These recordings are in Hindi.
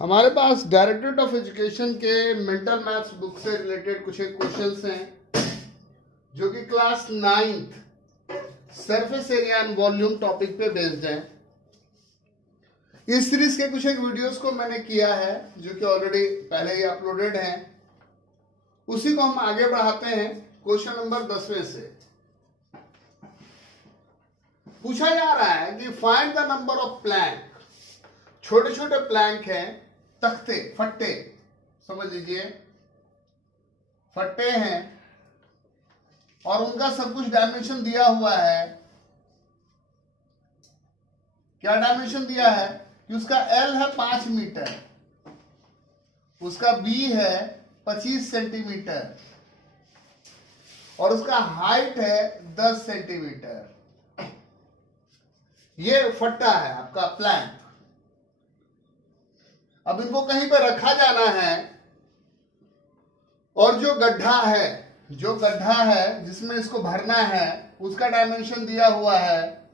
हमारे पास डायरेक्टरेट ऑफ एजुकेशन के मेंटल मैथ्स बुक से रिलेटेड कुछ एक क्वेश्चंस हैं जो कि class 9th surface area and volume topic पे बेस्ड हैं। इस सीरीज के कुछ एक वीडियोस को मैंने किया है जो कि ऑलरेडी पहले ही अपलोडेड हैं। उसी को हम आगे बढ़ाते हैं। क्वेश्चन नंबर 10वें से पूछा जा रहा है कि find the number of Planck. छोटे छोटे प्लैंक हैं, तख्ते, फट्टे, समझ लीजिए फट्टे हैं और उनका सब कुछ डायमेंशन दिया हुआ है। क्या डायमेंशन दिया है कि उसका L है 5 मीटर, उसका B है 25 सेंटीमीटर और उसका हाइट है 10 सेंटीमीटर। ये फट्टा है आपका प्लैंक। अब इनको कहीं पर रखा जाना है और जो गड्ढा है जिसमें इसको भरना है उसका डायमेंशन दिया हुआ है।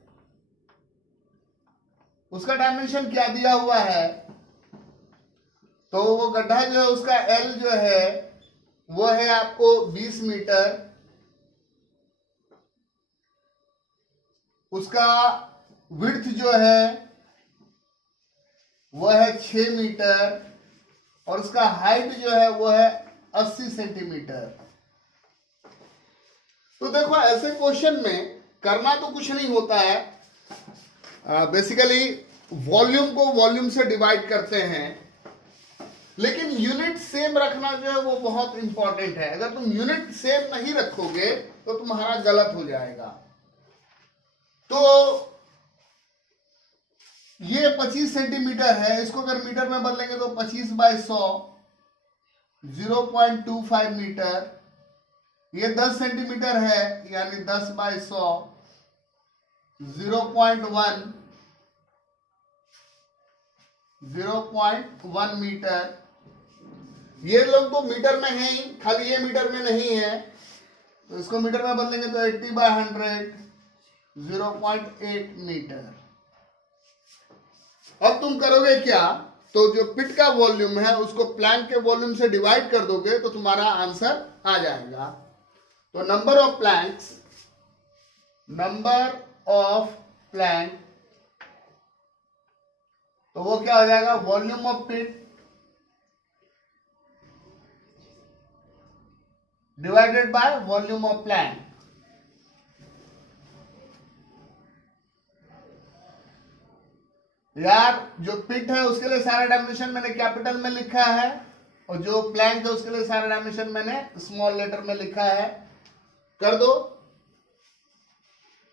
उसका डायमेंशन क्या दिया हुआ है? तो वो गड्ढा जो है उसका L जो है वो है आपको 20 मीटर, उसका विड्थ जो है वो है 6 मीटर और उसका हाइट जो है वो है 80 सेंटीमीटर। तो देखो ऐसे क्वेश्चन में करना तो कुछ नहीं होता है। बेसिकली वॉल्यूम को वॉल्यूम से डिवाइड करते हैं, लेकिन यूनिट सेम रखना जो है वो बहुत इंपॉर्टेंट है। अगर तुम यूनिट सेम नहीं रखोगे तो तुम्हारा गलत हो जाएगा। तो ये 25 सेंटीमीटर है, इसको अगर मीटर में बदलेंगे तो 25/100 0.25 मीटर। ये 10 सेंटीमीटर है यानी 10/100 0.1 मीटर। ये लोग तो मीटर में है ही, खाली ये मीटर में नहीं है, तो इसको मीटर में बदलेंगे तो 80/100 0.8 मीटर। अब तुम करोगे क्या? तो जो पिट का वॉल्यूम है उसको प्लैंक के वॉल्यूम से डिवाइड कर दोगे तो तुम्हारा आंसर आ जाएगा। तो नंबर ऑफ प्लैंक तो वो क्या हो जाएगा? Volume of pit divided by volume of plank. यार जो पिट है उसके लिए सारा डायमेंशन मैंने कैपिटल में लिखा है और जो प्लैंक है उसके लिए सारा डायमेंशन मैंने स्मॉल लेटर में लिखा है। कर दो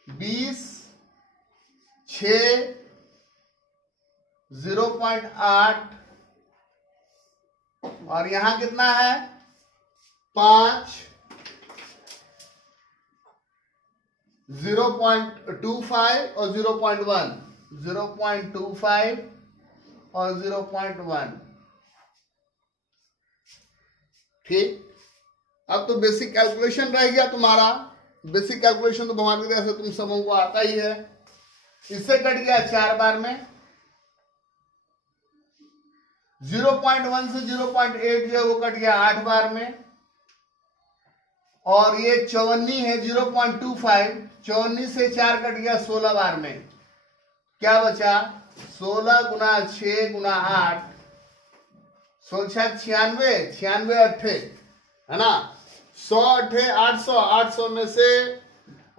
20, 6, 0.8 और यहां कितना है? 5, 0.25 और 0.1, 0.25 और 0.1। ठीक, अब तो बेसिक कैलकुलेशन रह गया तुम्हारा। बेसिक कैलकुलेशन तो भगवान की दया से तुम सबों को आता ही है। इससे कट गया 4 बार में। 0.1 से 0.8 जो है वो कट गया 8 बार में और ये 54 है 0.25, 54 से 4 कट गया 16 बार में। क्या बचा? 16 गुना 6 गुना 8, 16 96, 96 अट्ठे है ना। 100 अट्ठे 800, 800 में से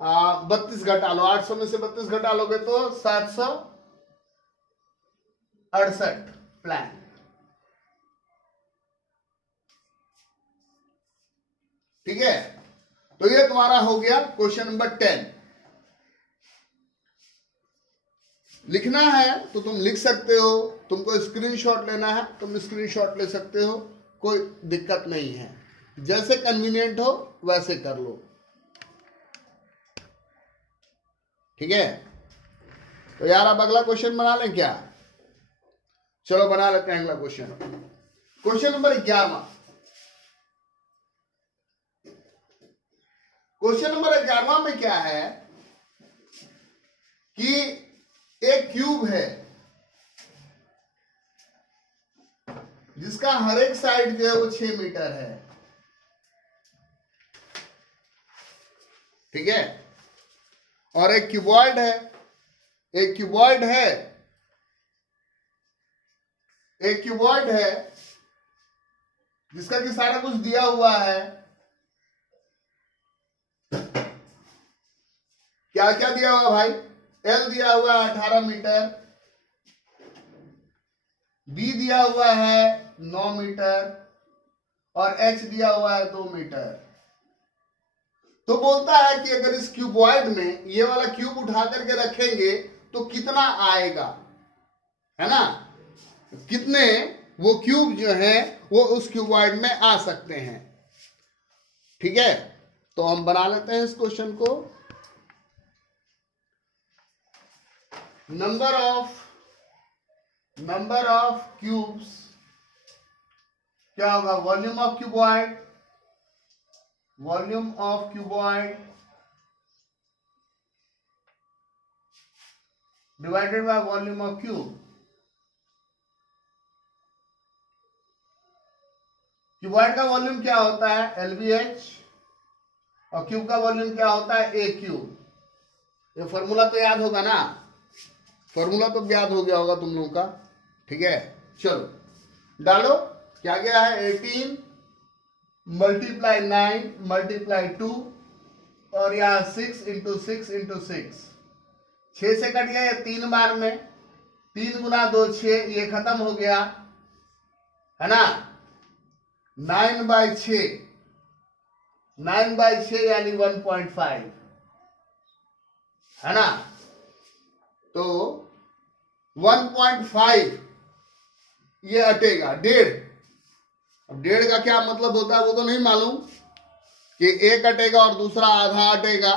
32 घटा लो, 800 में से 32 घटा लोगे तो 768 प्लैंक। ठीक है, तो ये तुम्हारा हो गया क्वेश्चन नंबर 10। लिखना है तो तुम लिख सकते हो, तुमको स्क्रीनशॉट लेना है तुम स्क्रीनशॉट ले सकते हो, कोई दिक्कत नहीं है। जैसे कन्वीनियंट हो वैसे कर लो। ठीक है, तो यार अब अगला क्वेश्चन बना लें क्या? चलो बना लेते हैं अगला question. Question number 11। Question number 11 में क्या है कि एक क्यूब है जिसका हर एक साइड जो है वो 6 मीटर है। ठीक है, और एक क्यूबॉइड है, एक क्यूबॉइड है जिसका कि सारा कुछ दिया हुआ है। क्या क्या दिया हुआ भाई? एल दिया हुआ है 18 मीटर, बी दिया हुआ है 9 मीटर और एच दिया हुआ है 2 मीटर। तो बोलता है कि अगर इस क्यूबॉइड में ये वाला क्यूब उठा करके रखेंगे तो कितना आएगा, है ना? कितने वो क्यूब जो है वो उस क्यूबॉइड में आ सकते हैं। ठीक है, तो हम बना लेते हैं इस क्वेश्चन को। नंबर ऑफ क्यूब्स क्या होगा? Volume of cuboid divided by volume of cube. Cuboid का वॉल्यूम क्या होता है? LBH, और क्यूब का वॉल्यूम क्या होता है? A cube. ये फॉर्मूला तो याद होगा ना? फॉर्मूला तो याद हो गया होगा तुम लोगों का। ठीक है, चलो डालो। क्या गया है? 18 मल्टीप्लाई 9 मल्टीप्लाई 2 और यहां 6 इंटू 6 इंटू 6। 6 से कट गया ये 3 बार में, 3 गुना 2 6, ये खत्म हो गया, है ना? 9/6, 9/6 यानी 1.5, है ना? तो 1.5 ये अटेगा। 1.5, अब 1.5 का क्या मतलब होता है वो तो नहीं मालूम, कि एक अटेगा और दूसरा आधा अटेगा,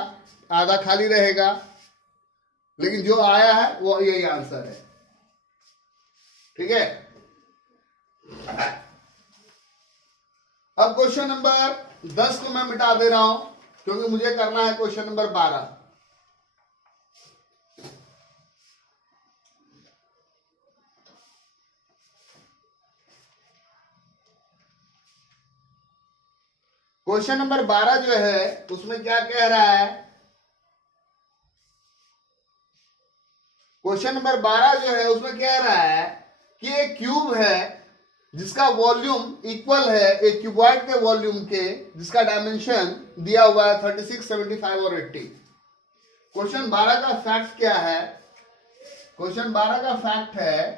आधा खाली रहेगा, लेकिन जो आया है वो यही आंसर है। ठीक है, अब क्वेश्चन नंबर 10 को मैं मिटा दे रहा हूं क्योंकि मुझे करना है क्वेश्चन नंबर 12। क्वेश्चन नंबर 12 जो है उसमें क्या कह रहा है? क्वेश्चन नंबर 12 जो है उसमें कह रहा है कि एक क्यूब है जिसका वॉल्यूम इक्वल है एक क्यूबॉइड के वॉल्यूम के, जिसका डायमेंशन दिया हुआ है 36, 75 और 80। क्वेश्चन 12 का फैक्ट क्या है? क्वेश्चन 12 का फैक्ट है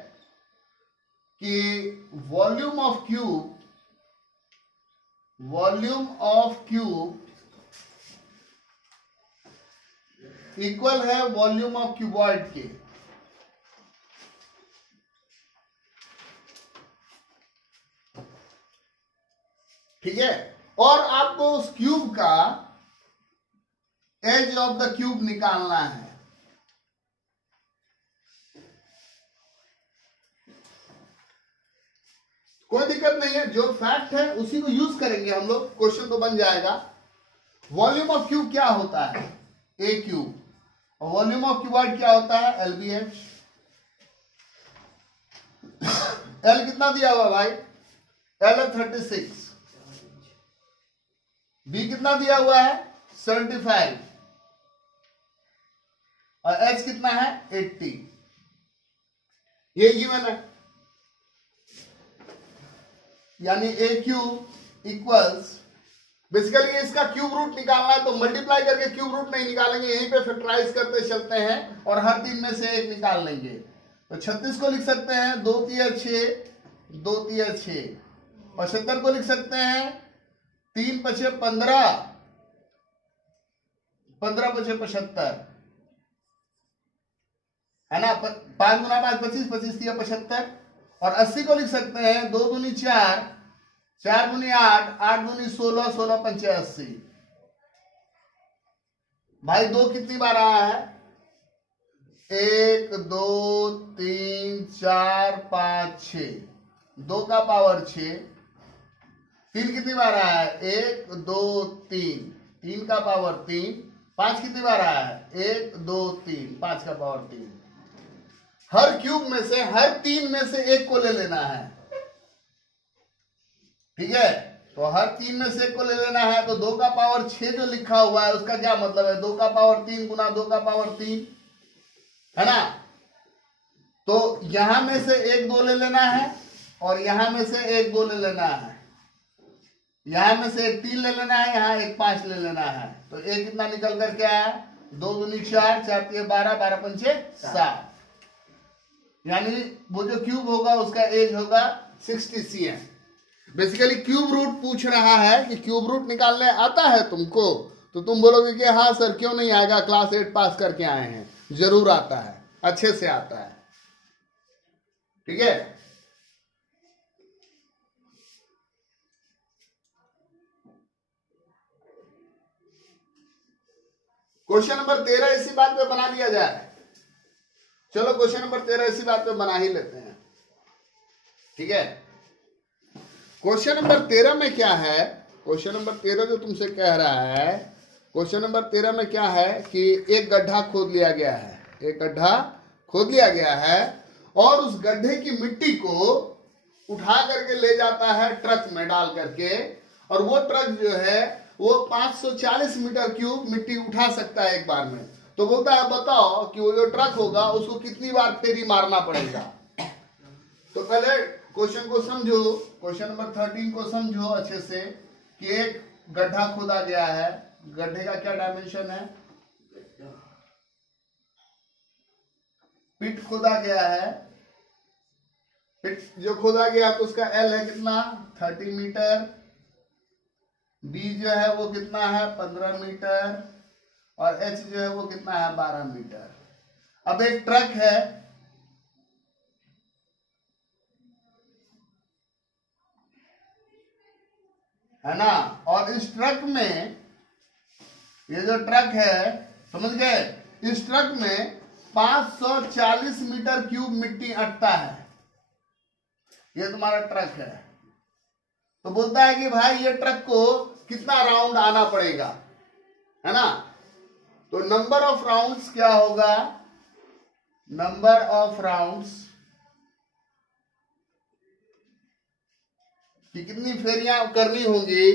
कि वॉल्यूम ऑफ क्यूब इक्वल है वॉल्यूम ऑफ क्यूबॉइड के। ठीक है, और आपको उस क्यूब का एज ऑफ द क्यूब निकालना है। कोई दिक्कत नहीं है, जो फैक्ट है उसी को यूज करेंगे हम लोग, क्वेश्चन तो बन जाएगा। वॉल्यूम ऑफ क्यूब क्या होता है? ए क्यूब। और वॉल्यूम ऑफ क्यूबॉइड क्या होता है? LBH। L कितना दिया हुआ भाई? L है 36। B कितना दिया हुआ है? 75। और H कितना है? 80। ये गिवन है, यानी A क्यूब इक्वल्स, बेसिकली इसका क्यूब रूट निकालना है तो मल्टीप्लाई करके क्यूब रूट नहीं निकालेंगे, यहीं पे फैक्टराइज करते चलते हैं और हर 3 में से 1 निकाल लेंगे। तो 36 को लिख सकते हैं 2 तिया 6, 2 तिया 6, और 70 को लिख सकते हैं 3 पछे 15, 15 पछे 75, है ना? 5 गुना 5 25, 25 तिया 75, और 80 को लिख सकते हैं 2 दूनी 4, 4 दूनी 8, 8 दूनी 16, 16 पंचे 80। भाई 2 कितनी बार आया है? 1 2 3 4 5 6, 2 का पावर 6। 3 कितनी बार आया है? 1 2 3, 3 का पावर 3। 5 कितनी बार आया है? 1 2 3, 5 का पावर 3। हर क्यूब में से, हर 3 में से 1 को ले लेना है। ठीक है, तो हर 3 में से एक को ले लेना है। तो 2 का पावर 6 जो लिखा हुआ है उसका क्या मतलब है, 2 का पावर 3 गुना 2 का पावर 3, है ना। तो यहां में से एक 2 ले लेना है और यहां में से एक 2 ले लेना है, यहां में से एक 3 ले लेना है, यहां एक 5 ले लेना है। तो एक कितना निकल करके आया, 2 दूनी 4, 4 3 12, 12 पंचे 7, यानी वो जो क्यूब होगा उसका एज होगा 60 cm। बेसिकली क्यूब रूट पूछ रहा है कि क्यूब रूट निकालने आता है तुमको, तो तुम बोलोगे कि हाँ सर क्यों नहीं आएगा, क्लास 8 पास करके आए हैं। जरूर आता है, अच्छे से आता है, ठीक है। क्वेश्चन नंबर 13 इसी बात पे बना लिया जाए। चलो क्वेश्चन नंबर 13 इसी बात पे बना ही लेते हैं, ठीक है। क्वेश्चन नंबर 13 में क्या है, क्वेश्चन नंबर 13 जो तुमसे कह रहा है, क्वेश्चन नंबर 13 में क्या है कि एक गड्ढा खोद लिया गया है, एक गड्ढा खोद लिया गया है और उस गड्ढे की मिट्टी को उठा करके ले जाता है ट्रक में डाल करके, और वो ट्रक जो है वो 540 मीटर क्यूब मिट्टी उठा सकता है एक बार में। तो बोलता है बताओ कि वो जो ट्रक होगा उसको कितनी बार फेरी मारना पड़ेगा। तो पहले क्वेश्चन को समझो, क्वेश्चन नंबर 13 को समझो अच्छे से कि एक गड्ढा खोदा गया है, गड्ढे का क्या डायमेंशन है, पिट खोदा गया है, पिट जो खोदा गया तो उसका एल है कितना 30 मीटर, बी जो है वो कितना है 15 मीटर और एच जो है वो कितना है 12 मीटर। अब एक ट्रक है ना, और इस ट्रक में, ये जो ट्रक है समझ गए, इस ट्रक में 540 मीटर क्यूब मिट्टी अटता है। ये तुम्हारा ट्रक है। तो बोलता है कि भाई ये ट्रक को कितना राउंड आना पड़ेगा, है ना। तो नंबर ऑफ राउंड्स क्या होगा, नंबर ऑफ राउंड्स कि कितनी फेरियां करनी होंगी।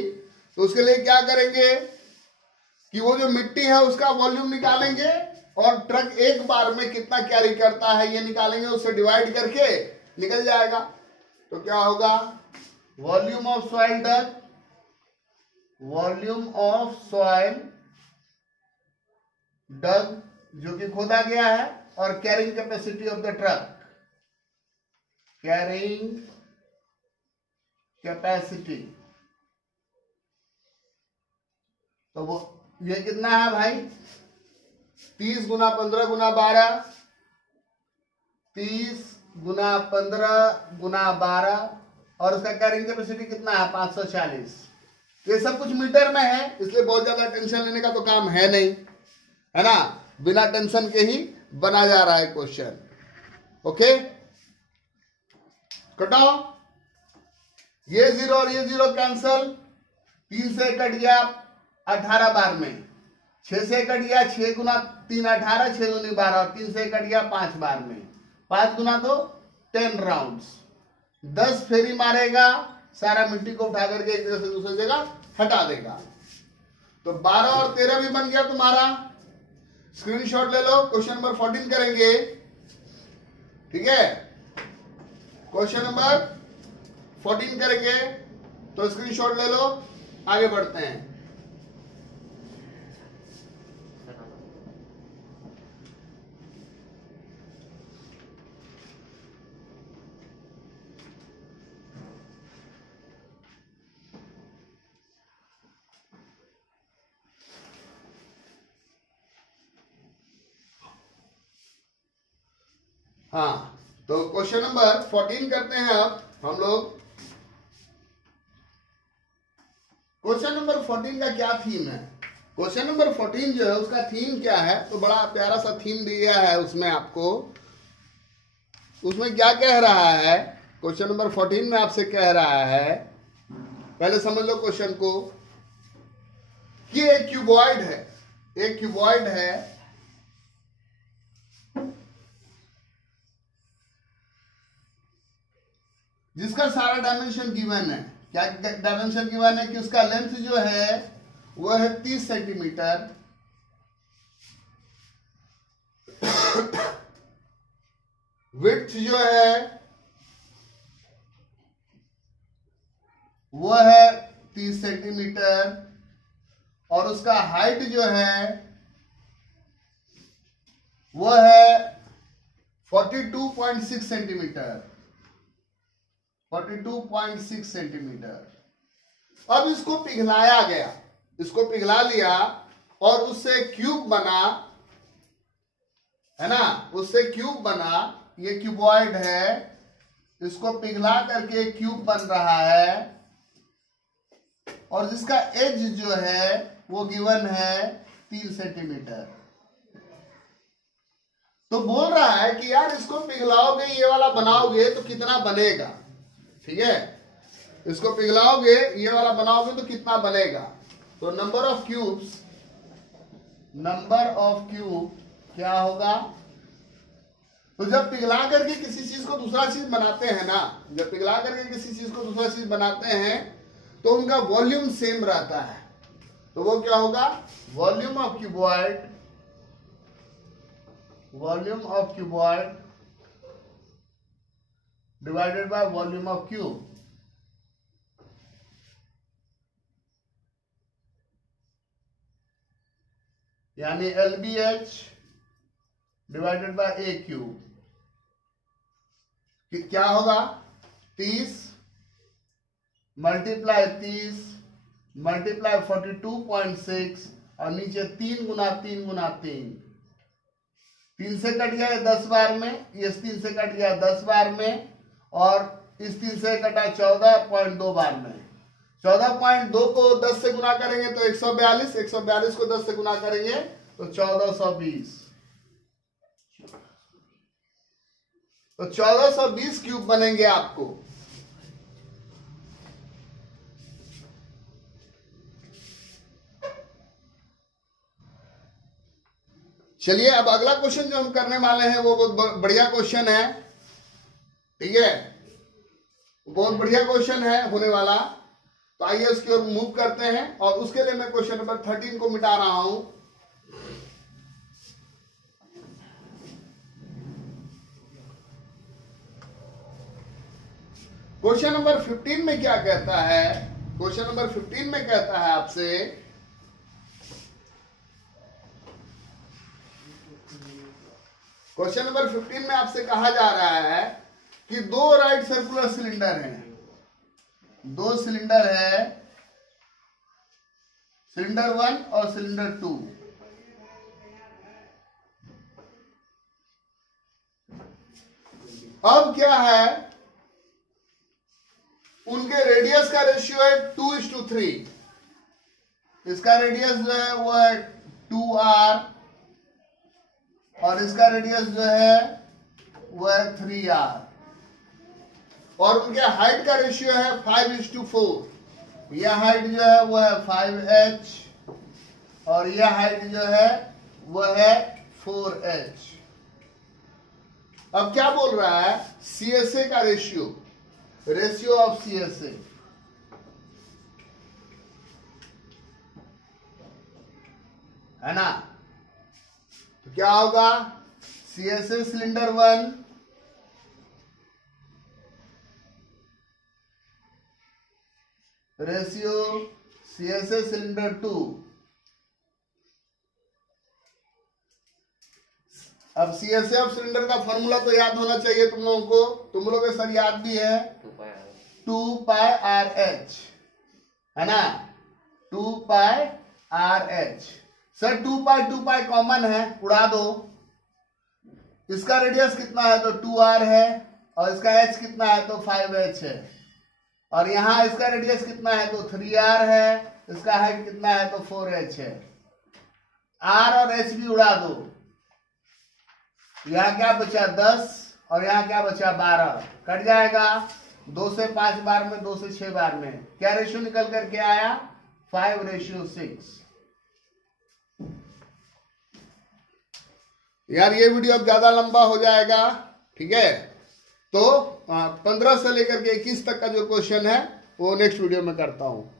तो उसके लिए क्या करेंगे कि वो जो मिट्टी है उसका वॉल्यूम निकालेंगे और ट्रक एक बार में कितना कैरी करता है ये निकालेंगे, उससे डिवाइड करके निकल जाएगा। तो क्या होगा, volume of soil dug, volume of soil dug जो कि खोदा गया है, और carrying capacity of the truck, carrying capacity. तो वो ये कितना है भाई 30 गुना 15 गुना 12, 30 गुना 15 गुना 12, और उसका कैरिंग कैपेसिटी कितना है 540। ये सब कुछ मीटर में है, इसलिए बहुत ज्यादा टेंशन लेने का तो काम है नहीं, है ना। बिना टेंशन के ही बना जा रहा है क्वेश्चन। ओके, कटाओ, ये 0 और ये 0 कैंसल, 3 से कट गया 18 बार में, 6 से कट गया 6 गुना 3 18, 6 दूनी 12, और 3 से कट गया 5 बार में, 5 गुना 2 10 राउंड्स, 10 फेरी मारेगा, सारा मिट्टी को उठा करके एक जगह से दूसरी जगह हटा देगा। तो 12 और 13 भी बन गया तुम्हारा। स्क्रीनशॉट ले लो, क्वेश्चन नंबर 14 करेंगे, ठीक है। क्वेश्चन नंबर 14 करेंगे, तो स्क्रीनशॉट ले लो, आगे बढ़ते हैं। हाँ, तो क्वेश्चन नंबर 14 करते हैं अब हम लोग। क्वेश्चन नंबर 14 का क्या थीम है, क्वेश्चन नंबर 14 जो है उसका थीम क्या है, तो बड़ा प्यारा सा थीम दिया है उसमें आपको। उसमें क्या कह रहा है, क्वेश्चन नंबर 14 में आपसे कह रहा है, पहले समझ लो क्वेश्चन को, कि एक क्यूबॉइड है, एक क्यूबॉइड है जिसका सारा डायमेंशन गिवन है, क्या डायमेंशन गिवन है कि उसका लेंथ जो है वो है 30 सेंटीमीटर, विड्थ जो है वो है 30 सेंटीमीटर और उसका हाइट जो है वो है 42.6 सेंटीमीटर, 42.6 सेंटीमीटर। अब इसको पिघलाया गया, इसको पिघला लिया और उससे क्यूब बना, है ना, उससे क्यूब बना। ये क्यूबॉइड है, इसको पिघला करके क्यूब बन रहा है और जिसका एज जो है वो गिवन है 3 सेंटीमीटर। तो बोल रहा है कि यार इसको पिघलाओगे, ये वाला बनाओगे तो कितना बनेगा, ठीक है, इसको पिघलाओगे ये वाला बनाओगे तो कितना बनेगा। तो number of cubes, number of cube क्या होगा। तो जब पिघला करके किसी चीज को दूसरा चीज बनाते हैं ना, जब पिघला करके किसी चीज को दूसरा चीज बनाते हैं तो उनका वॉल्यूम सेम रहता है। तो वो क्या होगा, volume of cuboid, volume of cuboid divided by volume of cube. यानी LBH divided by A cube क्या होगा, 30 मल्टीप्लाई 30 मल्टीप्लाई 42.6 और नीचे 3 गुना 3 गुना 3, 3 से कट गया 10 बार में, ये 3 से कट गया 10 बार में और इस 3 से कटा 14.2 बार में। 14.2 को 10 से गुना करेंगे तो 142, 142 को 10 से गुना करेंगे तो 1420। तो 1420 क्यूब बनेंगे आपको। चलिए अब अगला क्वेश्चन जो हम करने वाले हैं वो बहुत बढ़िया क्वेश्चन है, ठीक है, बहुत बढ़िया क्वेश्चन है होने वाला। तो आइए उसकी ओर मूव करते हैं और उसके लिए मैं क्वेश्चन नंबर 13 को मिटा रहा हूं। क्वेश्चन नंबर 15 में क्या कहता है, क्वेश्चन नंबर 15 में कहता है आपसे क्वेश्चन नंबर 15 में आपसे कहा जा रहा है कि 2 राइट सर्कुलर सिलेंडर हैं, 2 सिलेंडर है, सिलेंडर 1 और सिलेंडर 2। अब क्या है, उनके रेडियस का रेशियो है 2:3। इसका रेडियस जो है वो है 2r और इसका रेडियस जो है वो है 3r और उनके हाइट का रेशियो है 5:4। यह हाइट जो है वो है 5h और यह हाइट जो है वो है 4h। अब क्या बोल रहा है, CSA का रेशियो, रेशियो ऑफ CSA, है ना। तो क्या होगा, CSA cylinder 1 ratio CSA cylinder 2। अब CSA ऑफ सिलेंडर का फॉर्मूला तो याद होना चाहिए तुम लोगों को, तुम लोगों के सर याद भी है, 2πRh, है ना, 2πRh। सर 2π कॉमन है, उड़ा दो। इसका रेडियस कितना है तो 2r है और इसका h कितना है तो 5h है और यहां इसका रेडियस कितना है तो 3r है, इसका हाइट कितना है तो 4h है। r और h भी उड़ा दो, यहां क्या बचा 10 और यहां क्या बचा 12, कट जाएगा 2 से 5 बार में, 2 से 6 बार में। क्या रेशियो निकल करके आया, 5:6। यार ये वीडियो अब ज्यादा लंबा हो जाएगा, ठीक है। तो 15 से लेकर के 21 तक का जो क्वेश्चन है वो नेक्स्ट वीडियो में करता हूँ।